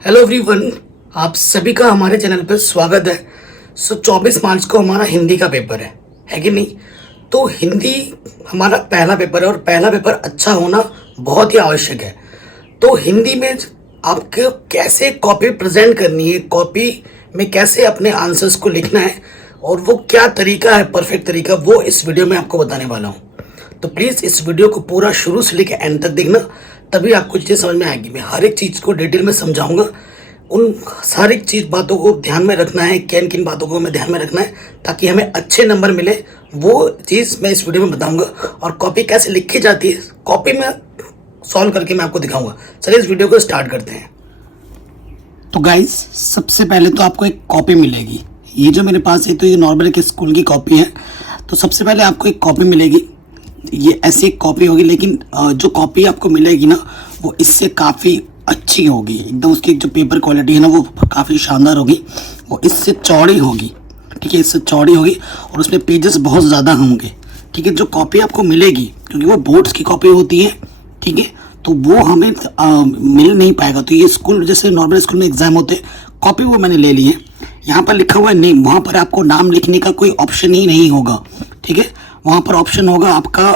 Hello everyone, आप सभी का हमारे चैनल पर स्वागत है। 24 मार्च को हमारा हिंदी का पेपर है कि नहीं? तो हिंदी हमारा पहला पेपर है और पहला पेपर अच्छा होना बहुत ही आवश्यक है। तो हिंदी में आपको कैसे कॉपी प्रेजेंट करनी है, कॉपी में कैसे अपने आंसर्स को लिखना है और वो क्या तरीका है, परफेक्ट तरीका, वो इस वीडियो में आपको बताने वाला हूँ। तो प्लीज़ इस वीडियो को पूरा शुरू से लेकर एंड तक देखना, तभी आपको चीज़ें समझ में आएगी। मैं हर एक चीज़ को डिटेल में समझाऊंगा। उन सारी बातों को ध्यान में रखना है, किन किन बातों को हमें ध्यान में रखना है ताकि हमें अच्छे नंबर मिले, वो चीज़ मैं इस वीडियो में बताऊंगा। और कॉपी कैसे लिखी जाती है, कॉपी में सॉल्व करके मैं आपको दिखाऊंगा। चलिए इस वीडियो को स्टार्ट करते हैं। तो गाइस, सबसे पहले तो आपको एक कॉपी मिलेगी। ये जो मेरे पास है तो ये नॉर्मल एक स्कूल की कॉपी है। तो सबसे पहले आपको एक कॉपी मिलेगी, ये ऐसी एक कॉपी होगी, लेकिन जो कॉपी आपको मिलेगी ना वो इससे काफ़ी अच्छी होगी एकदम। उसकी जो पेपर क्वालिटी है ना वो काफ़ी शानदार होगी, वो इससे चौड़ी होगी। ठीक है, इससे चौड़ी होगी और उसमें पेजेस बहुत ज़्यादा होंगे। ठीक है, जो कॉपी आपको मिलेगी क्योंकि वो बोर्ड्स की कॉपी होती है, ठीक है, तो वो हमें मिल नहीं पाएगा। तो ये स्कूल जैसे नॉर्मल स्कूल में एग्जाम होते हैं, कॉपी वो मैंने ले ली है। यहाँ पर लिखा हुआ है नेम, वहाँ पर आपको नाम लिखने का कोई ऑप्शन ही नहीं होगा। ठीक है, वहाँ पर ऑप्शन होगा आपका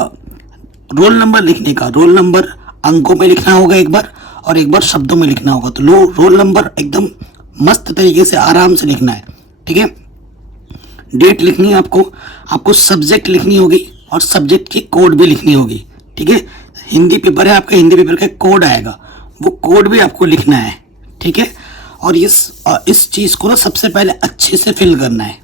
रोल नंबर लिखने का। रोल नंबर अंकों में लिखना होगा एक बार, और एक बार शब्दों में लिखना होगा। तो रोल नंबर एकदम मस्त तरीके से आराम से लिखना है। ठीक है, डेट लिखनी है आपको सब्जेक्ट लिखनी होगी और सब्जेक्ट की कोड भी लिखनी होगी। ठीक है, हिंदी पेपर है आपका, हिंदी पेपर का कोड आएगा, वो कोड भी आपको लिखना है। ठीक है, और इस चीज़ को ना सबसे पहले अच्छे से फिल करना है।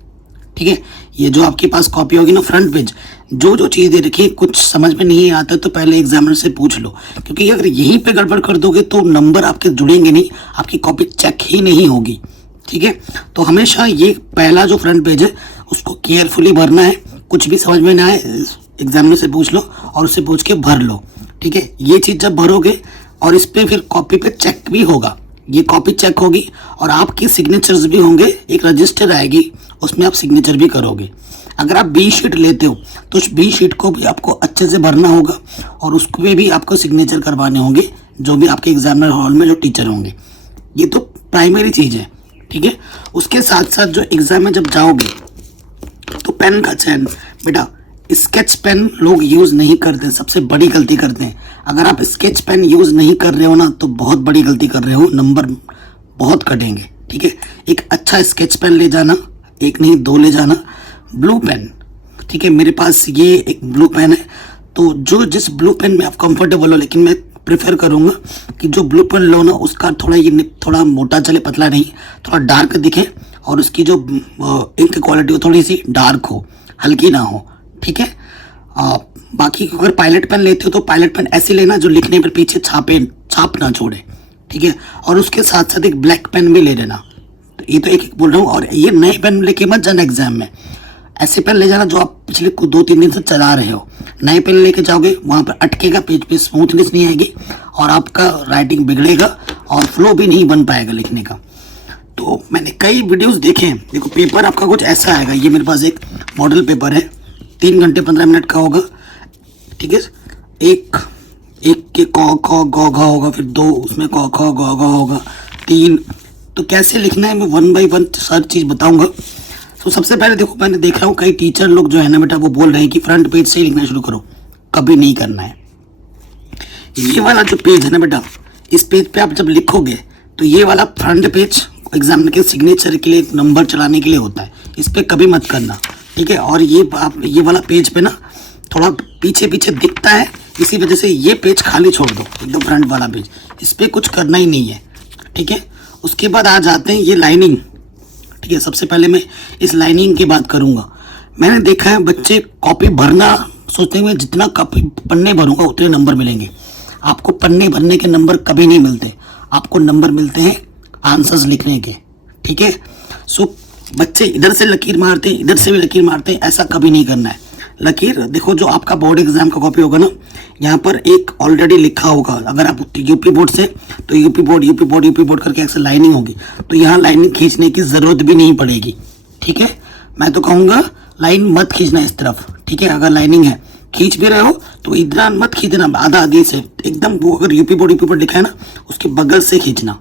ठीक है, ये जो आपके पास कॉपी होगी ना, फ्रंट पेज, जो चीज़ दे रखी है, कुछ समझ में नहीं आता तो पहले एग्जामिनर से पूछ लो, क्योंकि अगर यहीं पे गड़बड़ कर दोगे तो नंबर आपके जुड़ेंगे नहीं, आपकी कॉपी चेक ही नहीं होगी। ठीक है, तो हमेशा ये पहला जो फ्रंट पेज है उसको केयरफुली भरना है। कुछ भी समझ में ना आए एग्जामिनर से पूछ लो और उससे पूछ के भर लो। ठीक है, ये चीज़ जब भरोगे और इस पर फिर कॉपी पे चेक भी होगा, ये कॉपी चेक होगी और आपकी सिग्नेचर्स भी होंगे। एक रजिस्टर आएगी, उसमें आप सिग्नेचर भी करोगे। अगर आप बी शीट लेते हो तो उस बी शीट को भी आपको अच्छे से भरना होगा और उसको भी आपको सिग्नेचर करवाने होंगे, जो भी आपके एग्जामिनर हॉल में जो टीचर होंगे। ये तो प्राइमरी चीज़ है। ठीक है, उसके साथ साथ जो एग्जाम में जब जाओगे तो पेन का चयन, बेटा स्केच पेन लोग यूज़ नहीं करते, सबसे बड़ी गलती करते हैं। अगर आप स्केच पेन यूज़ नहीं कर रहे हो ना तो बहुत बड़ी गलती कर रहे हो, नंबर बहुत कटेंगे। ठीक है, एक अच्छा स्केच पेन ले जाना, एक नहीं दो ले जाना। ब्लू पेन, ठीक है, मेरे पास ये एक ब्लू पेन है, तो जिस ब्लू पेन में आप कंफर्टेबल हो, लेकिन मैं प्रेफर करूँगा कि जो ब्लू पेन लो ना उसका थोड़ा मोटा चले, पतला नहीं, थोड़ा डार्क दिखे और उसकी जो इंक क्वालिटी हो थोड़ी सी डार्क हो, हल्की ना हो। ठीक है, बाकी अगर पायलट पेन लेते हो तो पायलट पेन ऐसे लेना जो लिखने पर पीछे छाप ना छोड़े। ठीक है, और उसके साथ साथ एक ब्लैक पेन भी ले लेना। तो ये तो एक बोल रहा हूँ, और ये नए पेन लेके मत जाना एग्जाम में, ऐसे पेन ले जाना जो आप पिछले 2-3 दिन से चला रहे हो। नए पेन लेके जाओगे वहाँ पर अटकेगा, पेज पे स्मूथनेस नहीं आएगी और आपका राइटिंग बिगड़ेगा और फ्लो भी नहीं बन पाएगा लिखने का। तो मैंने कई वीडियोस देखे हैं। देखो पेपर आपका कुछ ऐसा आएगा, ये मेरे पास एक मॉडल पेपर है, 3 घंटे 15 मिनट का होगा। ठीक है, एक के क ख ग घ होगा, फिर 2 उसमें क ख ग घ होगा, 3। तो कैसे लिखना है मैं 1 बाय 1 सारी चीज़ बताऊंगा। तो सबसे पहले देखो, मैंने देख रहा हूँ कई टीचर लोग जो है ना बेटा वो बोल रहे हैं कि फ्रंट पेज से ही लिखना शुरू करो। कभी नहीं करना है। ये वाला जो पेज है ना बेटा, इस पेज पे आप जब लिखोगे तो ये वाला फ्रंट पेज एग्जामिनर के सिग्नेचर के लिए, नंबर चढ़ाने के लिए होता है, इस पर कभी मत करना। ठीक है, और ये वाला पेज पे ना थोड़ा पीछे पीछे दिखता है, इसी वजह से ये पेज खाली छोड़ दो, एकदम फ्रंट वाला पेज, इस पर कुछ करना ही नहीं है। ठीक है, उसके बाद आ जाते हैं ये लाइनिंग। ठीक है, सबसे पहले मैं इस लाइनिंग की बात करूंगा। मैंने देखा है बच्चे कॉपी भरना सोचते हैं जितना कॉपी पन्ने भरूंगा उतने नंबर मिलेंगे। आपको पन्ने भरने के नंबर कभी नहीं मिलते, आपको नंबर मिलते हैं आंसर्स लिखने के। ठीक है, सो बच्चे इधर से लकीर मारते हैं, इधर से भी लकीर मारते हैं, ऐसा कभी नहीं करना है। लकीर देखो, जो आपका बोर्ड एग्जाम का कॉपी होगा ना, यहाँ पर एक ऑलरेडी लिखा होगा। अगर आप यूपी बोर्ड से तो यूपी बोर्ड करके ऐसे लाइनिंग होगी, तो यहाँ लाइनिंग खींचने की ज़रूरत भी नहीं पड़ेगी। ठीक है, मैं तो कहूँगा लाइन मत खींचना इस तरफ। ठीक है, अगर लाइनिंग है खींच भी रहे हो तो इधर मत खींचना, आधा आधी से एकदम, वो अगर यूपी बोर्ड लिखा है ना उसके बगल से खींचना,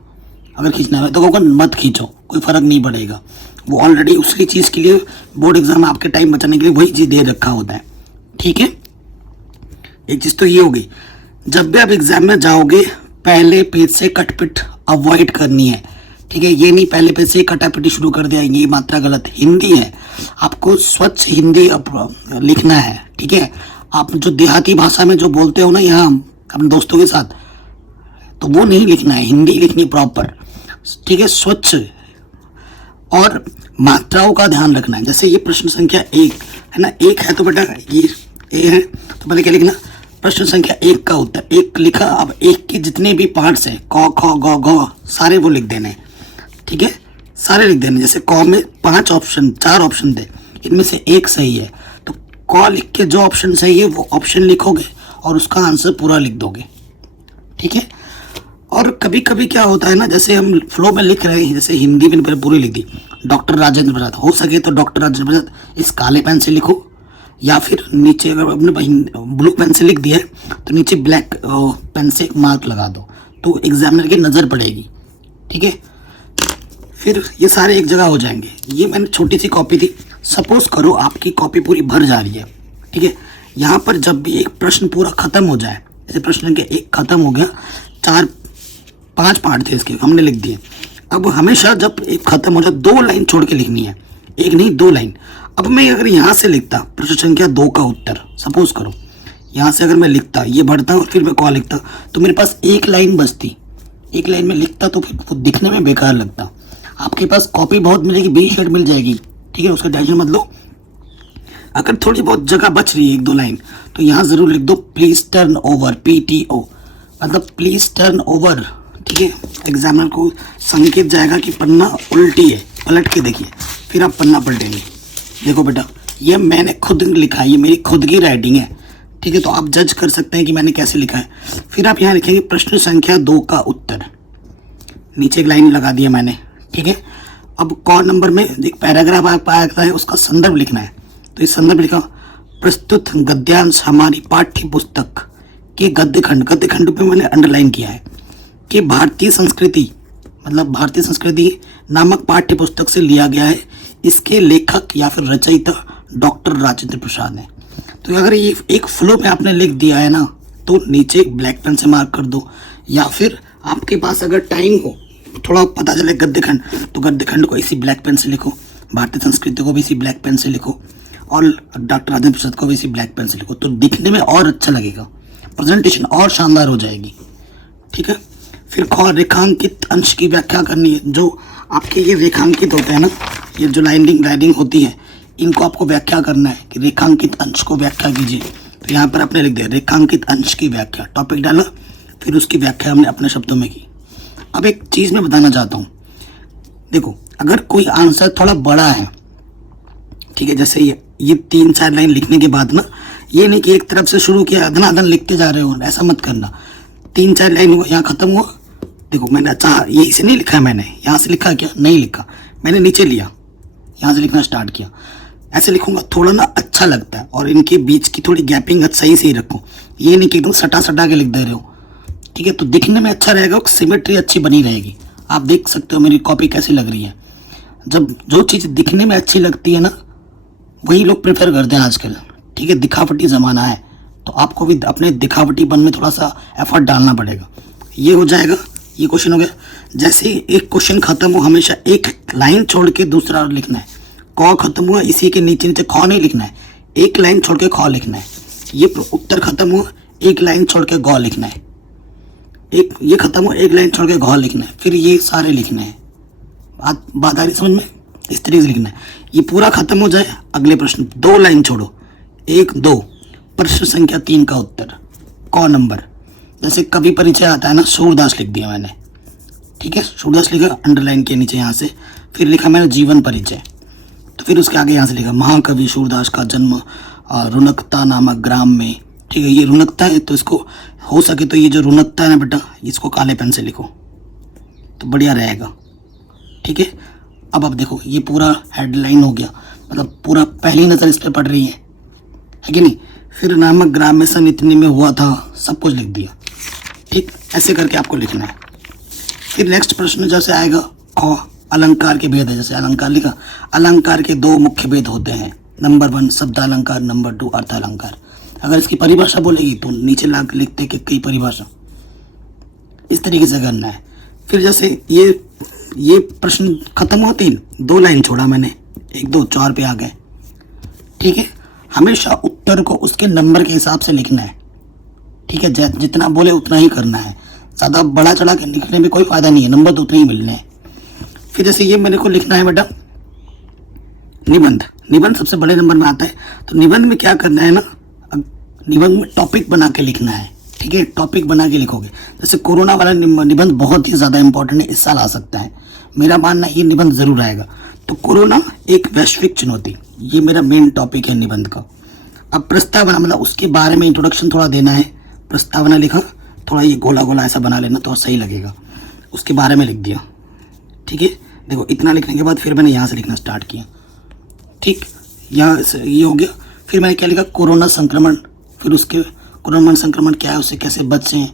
अगर खींचना है तो कहूँगा मत खींचो, कोई फ़र्क नहीं पड़ेगा। वो ऑलरेडी उसकी चीज़ के लिए बोर्ड एग्जाम में आपके टाइम बचाने के लिए वही चीज़ दे रखा होता है। ठीक है, एक चीज़ तो ये होगी, जब भी आप एग्जाम में जाओगे पहले पेज से कटपिट अवॉइड करनी है। ठीक है, ये नहीं पहले पेज से कटापिटी शुरू कर दिया, ये मात्रा गलत। हिंदी है, आपको स्वच्छ हिंदी लिखना है। ठीक है, आप जो देहाती भाषा में जो बोलते हो ना यहाँ अपने दोस्तों के साथ, तो वो नहीं लिखना है, हिंदी लिखनी प्रॉपर। ठीक है, स्वच्छ, और मात्राओं का ध्यान रखना है। जैसे ये प्रश्न संख्या 1 है ना, 1 है तो बेटा ये ए है, तो पहले क्या लिखना, प्रश्न संख्या 1 का उत्तर। 1 लिखा, अब 1 के जितने भी पार्ट्स हैं, क ख ग घ, सारे वो लिख देने। ठीक है, सारे लिख देने। जैसे क में 4 ऑप्शन थे, इनमें से 1 सही है, तो क लिख के जो ऑप्शन सही है वो ऑप्शन लिखोगे और उसका आंसर पूरा लिख दोगे। ठीक है, और कभी कभी क्या होता है ना, जैसे हम फ्लो में लिख रहे हैं, जैसे हिंदी में मैंने पूरी लिख दी, डॉक्टर राजेंद्र प्रसाद, हो सके तो डॉक्टर राजेंद्र प्रसाद इस काले पेन से लिखो, या फिर नीचे अगर आपने ब्लू पेन से लिख दिया है तो नीचे ब्लैक पेन से एक मार्क लगा दो, तो एग्जामिनर की नज़र पड़ेगी। ठीक है, फिर ये सारे एक जगह हो जाएंगे। ये मैंने छोटी सी कॉपी थी, सपोज करो आपकी कॉपी पूरी भर जा रही है। ठीक है, यहाँ पर जब भी एक प्रश्न पूरा खत्म हो जाए, जैसे प्रश्न के 1 खत्म हो गया, 4-5 पार्ट थे इसके, हमने लिख दिए। अब हमेशा जब एक खत्म हो जाए 2 लाइन छोड़ के लिखनी है, 1 नहीं 2 लाइन। अब मैं अगर यहाँ से लिखता प्रश्न संख्या 2 का उत्तर, सपोज करो यहाँ से अगर मैं लिखता, ये भरता और फिर मैं कॉल लिखता, तो मेरे पास 1 लाइन बचती। 1 लाइन में लिखता तो फिर वो दिखने में बेकार लगता। आपके पास कॉपी बहुत मिलेगी, 20 शीट मिल जाएगी। ठीक है, उसका टेंशन मत लो। अगर थोड़ी बहुत जगह बच रही है 1-2 लाइन, तो यहाँ ज़रूर लिख दो प्लीज़ टर्न ओवर, PTO, मतलब प्लीज़ टर्न ओवर। ठीक है, एग्जामिनर को संकेत जाएगा कि पन्ना उल्टी है, पलट के देखिए, फिर आप पन्ना पलटेंगे। देखो बेटा, ये मैंने खुद लिखा है, ये मेरी खुद की राइटिंग है। ठीक है, तो आप जज कर सकते हैं कि मैंने कैसे लिखा है। फिर आप यहाँ लिखेंगे प्रश्न संख्या 2 का उत्तर, नीचे एक लाइन लगा दिया मैंने। ठीक है, अब क नंबर में एक पैराग्राफ आप आता है, उसका संदर्भ लिखना है। तो इस संदर्भ लिखा, प्रस्तुत गद्यांश हमारी पाठ्य पुस्तक के गद्य खंड पे मैंने अंडरलाइन किया है कि भारतीय संस्कृति, मतलब भारतीय संस्कृति नामक पाठ्य पुस्तक से लिया गया है। इसके लेखक या फिर रचयिता डॉक्टर राजेंद्र प्रसाद है। तो अगर ये एक फ्लो में आपने लिख दिया है ना, तो नीचे एक ब्लैक पेन से मार्क कर दो, या फिर आपके पास अगर टाइम हो, थोड़ा पता चले गद्य खंड, तो गद्य खंड को इसी ब्लैक पेन से लिखो, भारतीय संस्कृति को भी इसी ब्लैक पेन से लिखो, और डॉक्टर राजेंद्र प्रसाद को भी इसी ब्लैक पेन से लिखो, तो दिखने में और अच्छा लगेगा, प्रेजेंटेशन और शानदार हो जाएगी। ठीक है, फिर ख रेखांकित अंश की व्याख्या करनी है। जो आपके ये रेखांकित होते हैं ना, ये जो लाइनिंग होती है, इनको आपको व्याख्या करना है कि रेखांकित अंश को व्याख्या कीजिए। तो यहाँ पर आपने लिख दिया रेखांकित अंश की व्याख्या, टॉपिक डाला, फिर उसकी व्याख्या हमने अपने शब्दों में की। अब एक चीज़ मैं बताना चाहता हूँ, देखो अगर कोई आंसर थोड़ा बड़ा है, ठीक है, जैसे ये 3-4 लाइन लिखने के बाद ना, ये नहीं कि एक तरफ से शुरू किया धनाधन लिखते जा रहे हो, ऐसा मत करना। 3-4 लाइन हुआ, यहाँ खत्म हुआ, देखो मैंने अच्छा ये इसे नहीं लिखा है, मैंने यहाँ से लिखा क्या, नहीं लिखा, मैंने नीचे लिया, यहाँ से लिखना स्टार्ट किया। ऐसे लिखूंगा थोड़ा ना अच्छा लगता है, और इनके बीच की थोड़ी गैपिंग सही से ही रखो, ये नहीं कि एकदम सटा के लिख दे रहे हो। ठीक है, तो दिखने में अच्छा रहेगा, सिमेट्री अच्छी बनी रहेगी। आप देख सकते हो मेरी कॉपी कैसी लग रही है। जब जो चीज़ दिखने में अच्छी लगती है ना, वही लोग प्रेफर करते हैं आजकल। ठीक है, दिखावटी ज़माना है, तो आपको भी अपने दिखावटीपन में थोड़ा सा एफर्ट डालना पड़ेगा। ये हो जाएगा, ये क्वेश्चन हो गया। जैसे ही एक क्वेश्चन खत्म हो, हमेशा एक लाइन छोड़ के दूसरा लिखना है। क खत्म हुआ, इसी के नीचे ख नहीं लिखना है, एक लाइन छोड़ के ख लिखना है। ये उत्तर खत्म हुआ, एक लाइन छोड़ के ग लिखना है। ये खत्म हुआ, एक लाइन छोड़ के घ लिखना है। फिर ये सारे लिखने हैं। बात आ रही समझ में? इस तरीके से लिखना है। ये पूरा खत्म हो जाए, अगले प्रश्न 2 लाइन छोड़ो, 1-2, प्रश्न संख्या 3 का उत्तर, क नंबर। जैसे कवि परिचय आता है ना, सूरदास लिख दिया मैंने। ठीक है, सूरदास लिखा, अंडरलाइन के नीचे यहाँ से। फिर लिखा मैंने जीवन परिचय, तो फिर उसके आगे यहाँ से लिखा महाकवि सूरदास का जन्म रुनकता नामक ग्राम में। ठीक है, ये रुनकता है, तो इसको हो सके तो ये जो रुनकता है ना बेटा, इसको काले पेन से लिखो तो बढ़िया रहेगा। ठीक है, अब आप देखो ये पूरा हेडलाइन हो गया, मतलब पूरा पहली नज़र इस पर पड़ रही है कि नहीं। फिर नामक ग्राम में सन इतने में हुआ था, सब कुछ लिख दिया। ठीक, ऐसे करके आपको लिखना है। फिर नेक्स्ट प्रश्न जैसे आएगा अलंकार के भेद है, जैसे अलंकार लिखा, अलंकार के दो मुख्य भेद होते हैं, नंबर 1 शब्द अलंकार, नंबर 2 अर्थ अलंकार। अगर इसकी परिभाषा बोलेगी तो नीचे लाके लिखते कि कई परिभाषा, इस तरीके से करना है। फिर जैसे ये प्रश्न खत्म हुआ, 2 लाइन छोड़ा मैंने, 1 2 4 पे आ गए, ठीक है। हमेशा उत्तर को उसके नंबर के हिसाब से लिखना है, ठीक है। जितना बोले उतना ही करना है, ज़्यादा बड़ा चढ़ा के लिखने में कोई फ़ायदा नहीं है, नंबर तो उतने ही मिलने हैं। फिर जैसे ये मेरे को लिखना है बेटा निबंध, निबंध सबसे बड़े नंबर में आता है। तो निबंध में क्या करना है ना, निबंध में टॉपिक बना के लिखना है, ठीक है। टॉपिक बना के लिखोगे, जैसे कोरोना वाला निबंध बहुत ही ज़्यादा इंपॉर्टेंट है, इस साल आ सकता है, मेरा मानना है ये निबंध ज़रूर आएगा। तो कोरोना एक वैश्विक चुनौती, ये मेरा मेन टॉपिक है निबंध का। अब प्रस्तावना, मतलब उसके बारे में इंट्रोडक्शन थोड़ा देना है, प्रस्तावना लिखा, थोड़ा ये गोला गोला ऐसा बना लेना तो सही लगेगा, उसके बारे में लिख दिया, ठीक है। देखो इतना लिखने के बाद फिर मैंने यहाँ से लिखना स्टार्ट किया, ठीक, यहाँ से ये हो गया। फिर मैंने क्या लिखा, कोरोना संक्रमण, फिर उसके कोरोना संक्रमण क्या है, उससे कैसे बचें,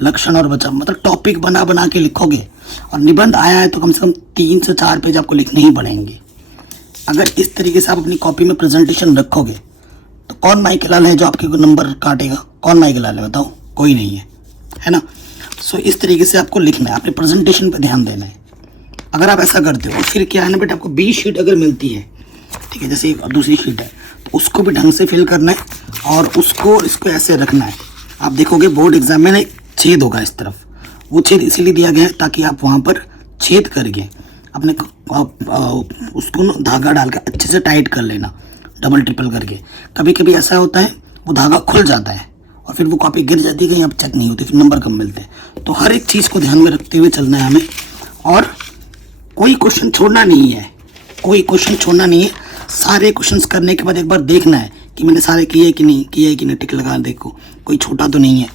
लक्षण और बचाव, मतलब टॉपिक बना बना के लिखोगे। और निबंध आया है तो कम से कम 3 से 4 पेज आपको लिखने ही पड़ेंगे। अगर इस तरीके से आप अपनी कॉपी में प्रेजेंटेशन रखोगे तो कौन माइकल है जो आपके नंबर काटेगा, कौन माइकल है बताओ, कोई नहीं है ना। सो इस तरीके से आपको लिखना है, अपने प्रेजेंटेशन पर ध्यान देना है। अगर आप ऐसा करते हो, फिर क्या है ना बेटा, आपको 20 शीट अगर मिलती है, ठीक है, जैसे दूसरी शीट है तो उसको भी ढंग से फिल करना है और इसको ऐसे रखना है। आप देखोगे बोर्ड एग्जाम में ना एक छेद होगा इस तरफ, वो छेद इसीलिए दिया गया है ताकि आप वहाँ पर छेद करके अपने उसको ना धागा डाल कर अच्छे से टाइट कर लेना, डबल ट्रिपल करके। कभी कभी ऐसा होता है वो धागा खुल जाता है और फिर वो कॉपी गिर जाती है, कहीं आप चेक नहीं होती, फिर नंबर कम मिलते हैं। तो हर एक चीज़ को ध्यान में रखते हुए चलना है हमें, और कोई क्वेश्चन छोड़ना नहीं है, कोई क्वेश्चन छोड़ना नहीं है। सारे क्वेश्चंस करने के बाद एक बार देखना है कि मैंने सारे किए कि नहीं किए, कि नहीं, टिक लगा देखो कोई छोटा तो नहीं है,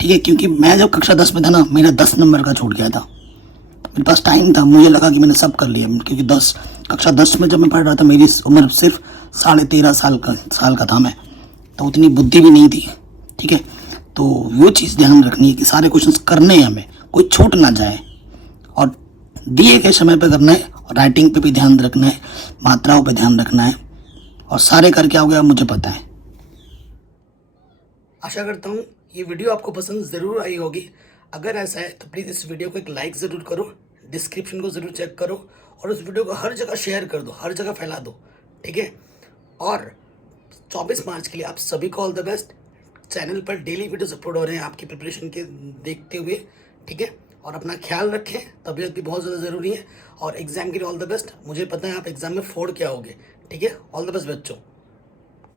ठीक है। क्योंकि मैं जब कक्षा 10 में था ना, मेरा 10 नंबर का छूट गया था, मेरे पास टाइम था, मुझे लगा कि मैंने सब कर लिया, क्योंकि कक्षा 10 में जब मैं पढ़ रहा था मेरी उम्र सिर्फ 13.5 साल का था मैं, तो उतनी बुद्धि भी नहीं थी, ठीक है। तो वो चीज़ ध्यान रखनी है कि सारे क्वेश्चन करने हैं हमें, कोई छूट ना जाए, और दिए गए समय पे करना है। और राइटिंग पे भी ध्यान रखना है, मात्राओं पे ध्यान रखना है, और सारे करके आओगे, मुझे पता है। आशा करता हूँ ये वीडियो आपको पसंद ज़रूर आई होगी। अगर ऐसा है तो प्लीज़ इस वीडियो को एक लाइक ज़रूर करो, डिस्क्रिप्शन को ज़रूर चेक करो, और उस वीडियो को हर जगह शेयर कर दो, हर जगह फैला दो, ठीक है। और 24 मार्च के लिए आप सभी को ऑल द बेस्ट। चैनल पर डेली वीडियोस अपलोड हो रहे हैं आपकी प्रिपरेशन के देखते हुए, ठीक है। और अपना ख्याल रखें, तबीयत भी बहुत ज़्यादा ज़रूरी है। और एग्ज़ाम के लिए ऑल द बेस्ट। मुझे पता है आप एग्ज़ाम में फोड़ क्या होगे, ठीक है। ऑल द बेस्ट बच्चों।